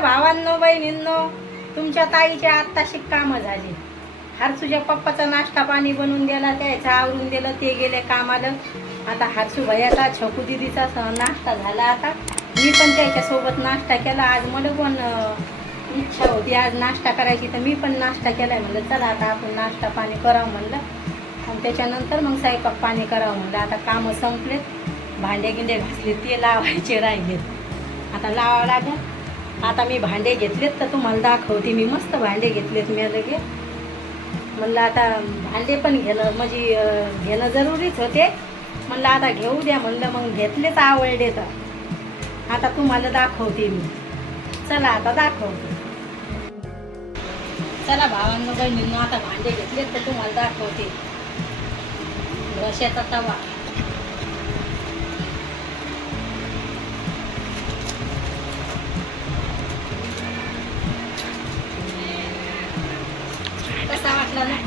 भावांनो बहिणींनो तुमच्या ताईची आत्ताशी कामं झाली. हरसूच्या पप्पाचा नाश्ता पाणी बनवून दिला त्याचं आवरून दिलं ते गेले कामाला. आता हरसू भैयाचा छकू दिदीचा स- नाश्ता झाला आता. मी पण त्याच्यासोबत नाश्ता केला. आज मला पण इच्छा होती आज नाश्ता करायची तर मी पण नाश्ता केलाय. म्हणलं चला आता आपण नाश्ता पाणी करावं म्हणलं. आणि त्याच्यानंतर मग स्वयंपाक पाणी करावं म्हणलं. आता कामं संपलेत. भांडे गिंडे घासले ते लावायचे राहिलेत. आता लावावं लागेल. आता मी भांडे घेतलेत तर तुम्हाला दाखवते. मी मस्त भांडे घेतलेत मी लगे. म्हणलं आता भांडे पण घेणं म्हणजे घेणं जरुरीच होते. म्हणलं आता घेऊ द्या म्हणलं मग घेतलेच आवडले तर. आता तुम्हाला दाखवते मी. चला आता दाखवते. चला भावांना बहिणींना आता भांडे घेतलेत तर तुम्हाला दाखवते. रश्याचा तवा.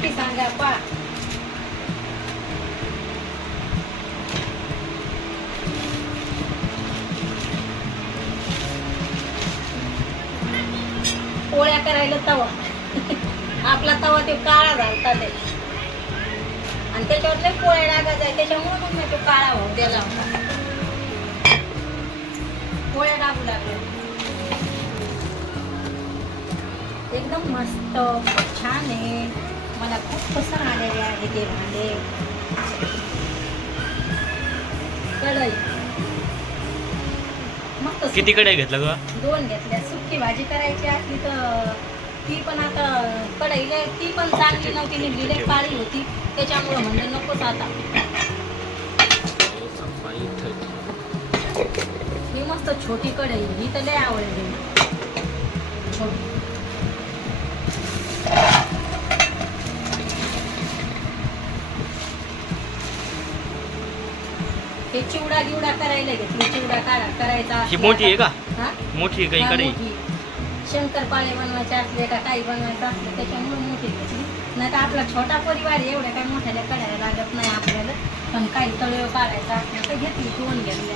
नक्की सांगा पा पोळ्या करायला तवा. आपला तवा ते काळा घालता ते. आणि त्याच्यावर लय पोळ्या डागायचा आहे त्याच्यामुळे मग तो काळा होऊ द्यायला होता. पोळ्या डागू लागल्या. एकदम मस्त छान आहे. मला खूप पसंत आलेले आहे ते भांडे. कढई. मस्त किती कडे घेतलं ग? दोन घेतल्या. सुकी भाजी करायची असली तर ती पण आता कढईला ती पण चांगली नव्हती निघली. लय काळी होती. त्याच्यामुळं म्हणलं नकोच आता. ही मस्त छोटी कढई. ही तर लय आवडली. छोटी. हे चिवडा गिवडा करायला घेतली चिवडा करायचा ही मोठी आहे का? हा? मोठी आहे का हा, इकडे? मोठी. शंकरपाळे बनवायचे असले का काही बनवायचं असलं त्याच्यामुळे मोठी घेतली नाही तर आपला छोटा परिवार आहे, एवढ्या काही मोठ्याला करायला लागत नाही आपल्याला. पण काही तळव काढायचं असलं तर घेतली दोन घेतल्या.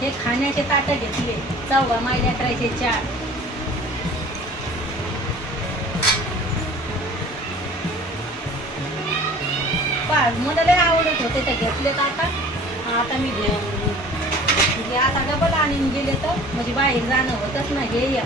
हे खाण्याचे ताटं घेतले चौघा मायल्या करायचे चार. पा मला लय आवडत होते ते घेतलेत आता. आता मी घेऊन म्हणजे आता डबल आणून गेले तर म्हणजे बाहेर जाणं होतच ना हे या.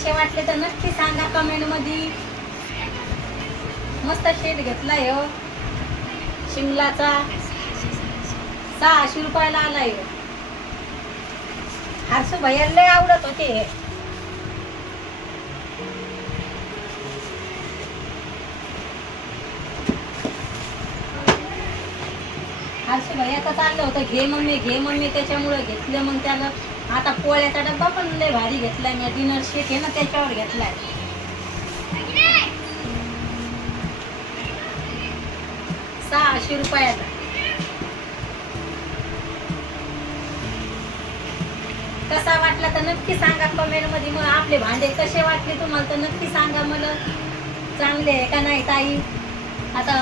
कसे वाटले तर नक्की सांगा कमेंटमध्ये. मस्त शेट घेतलाय हो. शिमलाचा. सहाशे रुपयाला आलाय हो. भैया भैयाला लय आवडत होते. हे भैया तर चाललं होतं. घे मम्मी घे मम्मी त्याच्यामुळे घेतलं मग त्याला. आता पोळ्याचा डब्बा पण लय भारी घेतलाय. मी डिनर शेट आहे ना त्याच्यावर घेतलाय. सहाशे रुपयाचा. कसा वाटला तर नक्की सांगा कमेंटमध्ये. मग आपले भांडे कसे वाटले तुम्हाला तर नक्की सांगा मला. चांगले आहे का नाही ताई? आता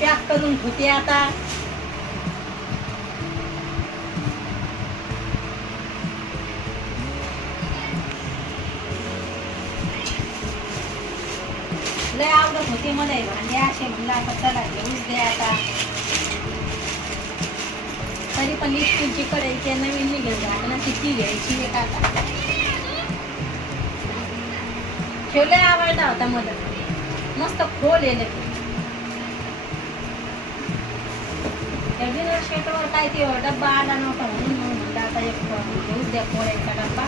पॅक करून ठेवते आता. लय आवडत होते मला भांडे म्हणजे असे म्हणलं आता चला घेऊच द्या आता. तरी पण स्टीलची कढई नवीन निघेल झाकणाची ती घ्यायची एक आता. ठेवलंय आवडला होता मला. मस्त खोल आहे की शेटवर काय ते डब्बा आला नव्हता म्हणून मग म्हणलं आता एक घेऊच द्या पोळ्याचा डब्बा.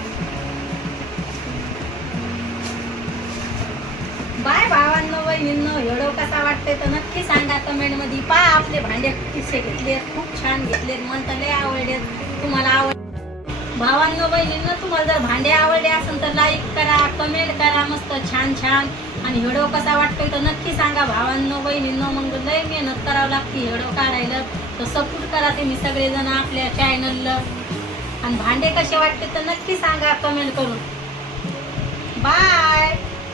बाय भावांनो बहिणींनो व्हिडिओ कसा वाटतंय तर नक्की सांगा कमेंटमध्ये पहा आपले भांडे किस्से घेतलेत खूप छान घेतलेत मन तर लय आवडले तुम्हाला आवड भावांनो बहिणींनो तुम्हाला जर भांडे आवडले असेल तर लाईक करा कमेंट करा मस्त छान छान. आणि व्हिडिओ कसा वाटतोय तर नक्की सांगा भावांनो बहिणींनो मग लय मेहनत करावं लागते व्हिडिओ काढायला. तर सपोर्ट करा तुम्ही सगळेजण आपल्या चॅनलला आणि भांडे कसे वाटते तर नक्की सांगा कमेंट करून. बाय